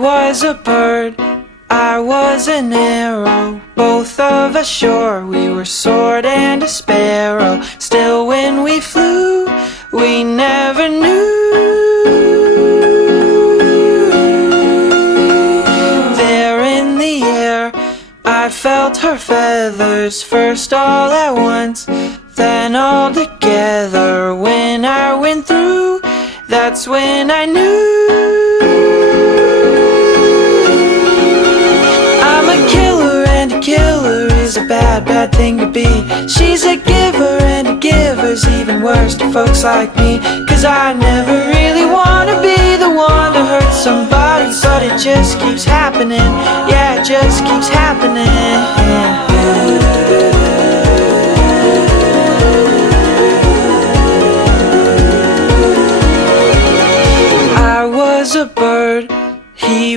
Was a bird, I was an arrow, both of us sure we were sword and a sparrow. Still when we flew, we never knew. There in the air, I felt her feathers, first all at once, then all together. When I went through, that's when I knew. A bad, bad thing to be. She's a giver, and a giver's even worse to folks like me. 'Cause I never really wanna be the one to hurt somebody, but it just keeps happening. Yeah, it just keeps happening. I was a bird, he